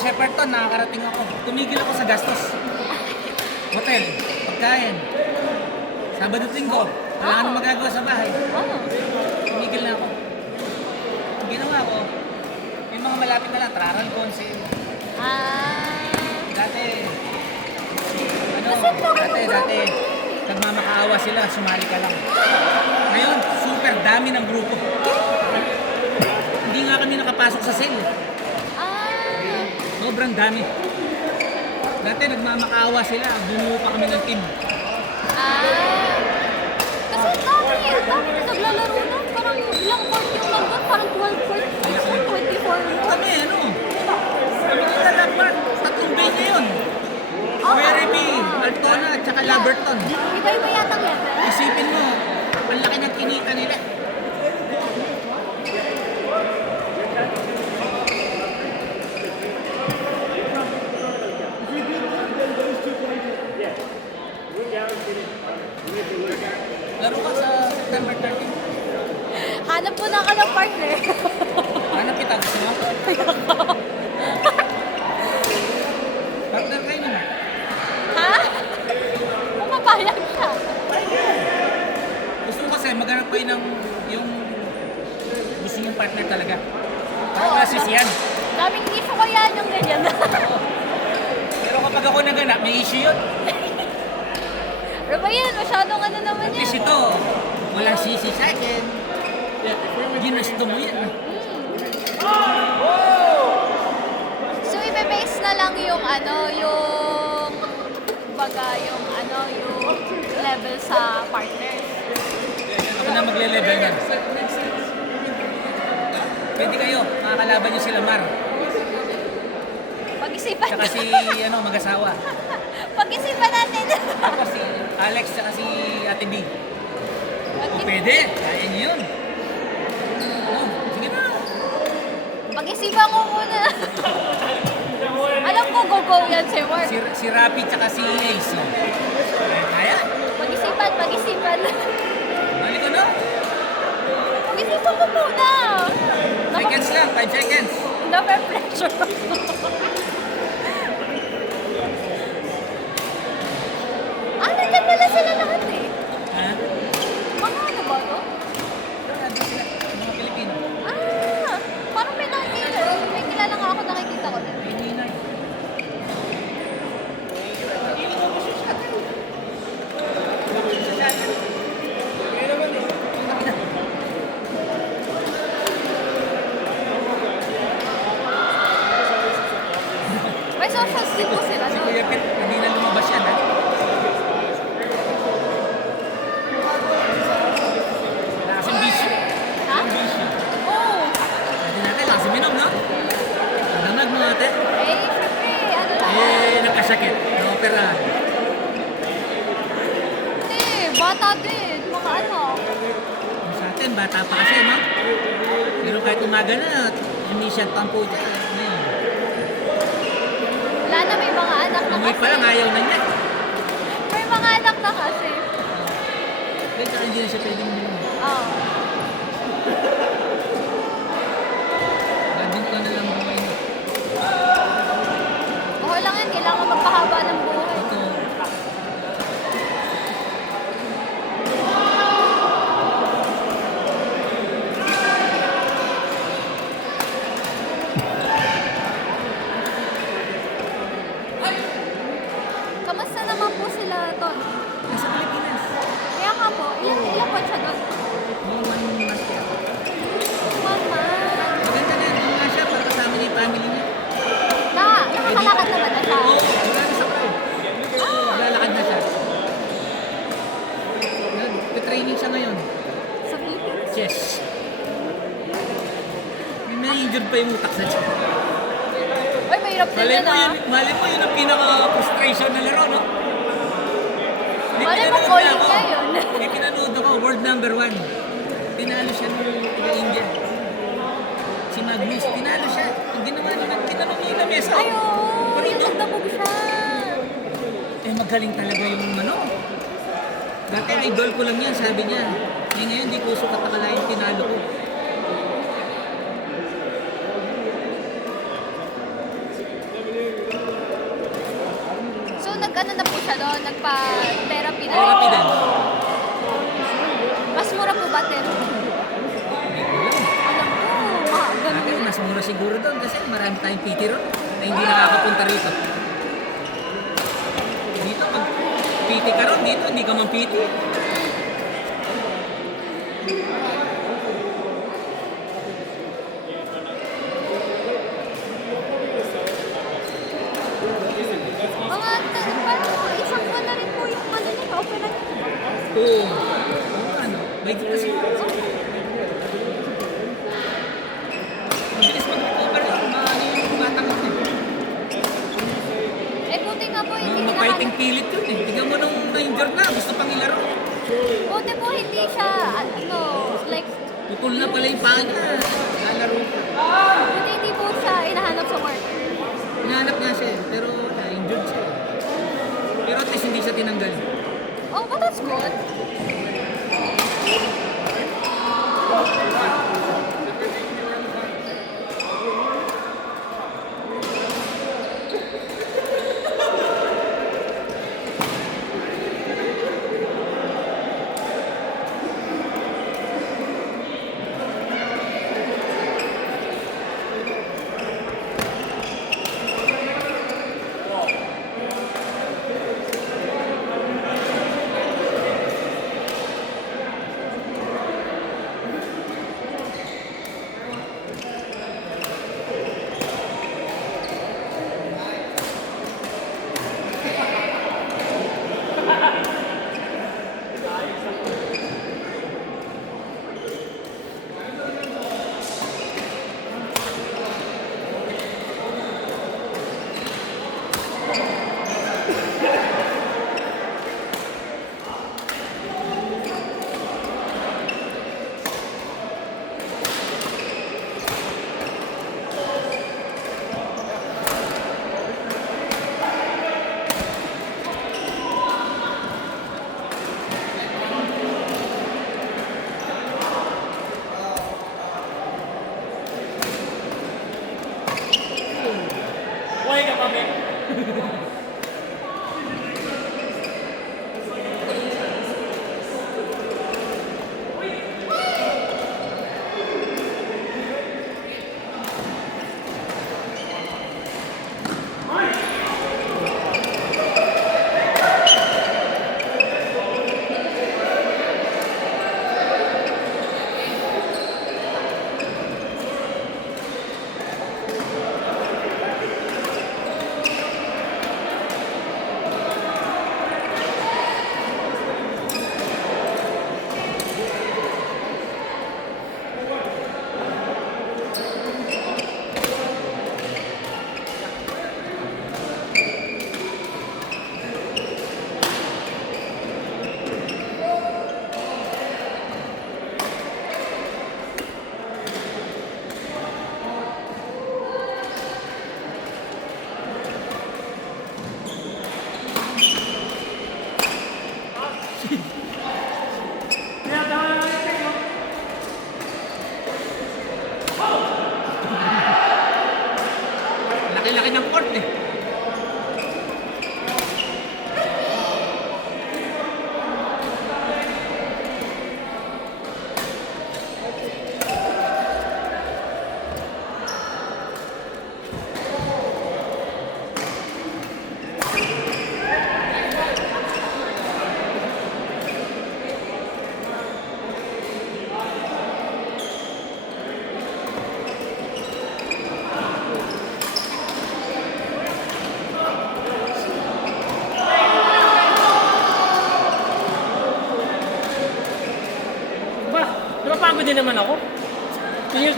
Shepperton, nakakarating ako. Tumigil ako sa gastos. Hotel, pagkain. Sabado at Linggo, wala nang magagawa sa bahay. Tumigil na ako. Ang ginawa ko, yung mga malapit na lang, Traral Council. Dati, dati, nagmamakaawa sila, sumali ka lang. Ngayon, super dami ng grupo. Hindi nga kami nakapasok sa sale. Sobrang dami. Dati nagmamakaawa sila, bumuo pa kami ng team. Kasi dami na naglalaro na. Parang ilang court yung nandun, parang 12 court, 24 Kami, ano? Kami nila dapat, tatlong bay ngayon. Werribee, Altona, at saka Laberton. Iba-iba yatang level. Isipin mo, ang laki ng kinita nila. Laro ka sa September 13. Hanap mo na ako ng partner. Hanap kita, gusto mo? Partner kayo naman. Ha? Pumapayag siya. Gusto ko kasi maghanap kayo ng yung gusto niyong partner talaga. Para wala sisiyan. Daming issue ko yan yung ganyan. Pero kapag ako naganap, may issue yun. Pero ba yan? Masyadong ano naman At yan. least ito, walang sisi sa akin. Ginusto mo yan. So, ibe-base na lang yung yung baga, yung level sa partner. Ako na magle-level yan. Pwede kayo, makakalaban niyo sila Mar. Pag-isipan Tsaka si mag-asawa. Pag-isipan natin. Tapos si Alex tsaka si Ate B. O pwede, kaya niyo yun. Oh, sige na. Pag-isipan ko muna. Alam ko, go yan si Mark. Si Rapi tsaka si Ace. Oh. Kaya? Pag-isipan. Mali ko no? Pag-isipan ko muna. Seconds lang, 5 seconds. Nape-pressure ako. Nandiyan pala sila lahat eh. Ha? Mga ano ba to? Nandun sila, mga Pilipino. Parang may kilala nga ako nakikita ko din. May ninay. May socials din po sila. Si No? Kuya Pit, hindi na lumabas yan ha. Wala kasing bisyo. Ha? Yung bisyo. Oo. Pwede natin, lang minom, no? Nanag mo ate. Syempre, ano lang. Nakasakit. Na-opera. Hindi, bata din. Mga ano. Sa atin, bata pa kasi, no? Pero kahit umaga na, initial pang po dyan. Wala na, may mga anak na Umuwi kasi. pa lang, ayaw na niya. May mga anak na kasi. Kaya saka hindi na siya pwedeng minom. Oo. Gagawin ko na lang buhay niya. Okay lang yan, kailangan magpahaba ng buhay. Ito, Kamusta naman po sila, Ton? nasa Pilipinas. Kaya nga po, ilan po siya doon? May 1 month kaya. Mama. Maganda na yun nga siya para kasama niya yung family niya. Nakakalakad naman na siya. Oo, wala na sa crowd. Lalakad na siya. Nag-training siya ngayon. Sa Philippines. Chess. May injured pa yung utak sa siya. Ay, mahirap din Malay yan mo ah. yun ang pinaka-frustration na laro, no? Malay mo, calling niya yun. May pinanood ako, world number 1. Tinalo siya ng taga-India. Si Magnus, tinalo siya. Ang ginawa niya, tinalo niya yung lamesa. Ay, oo. Pero Yung ito, nagdabog siya. magaling talaga yung Dati idol ko lang yan, sabi niya. Ngayon, di ko sukat nakalain, tinalo ko. Nag-ano na po siya doon, nagpa-therapy na. Therapy din. Mas mura po ba therapy? Hindi ko alam. Alam ko, ganun Sabi, mas mura siguro doon kasi marami tayong PT ron na hindi nakakapunta rito. Dito, pag PT ka ron, dito, hindi ka man PT. Parang isang buwan na rin po yung ano niya, opera niya. Oo. Ano, may kasi mabilis mag-recover yun, yung tumatanggap eh. Eh, buti nga po, hindi Mga fighting pilit yun eh. Tignan mo nung na-injured na, gusto pang ilaro. Buti po, hindi siya, ano, like, Putol na pala yung paa niya. Lalaro pa. buti hindi po siya inahanap sa work. Hinahanap nga siya eh, pero na-injured siya eh. Pero at least hindi siya tinanggal. Oh, but that's good. Laki-laki ng court eh. Napapagod din naman ako. Tignan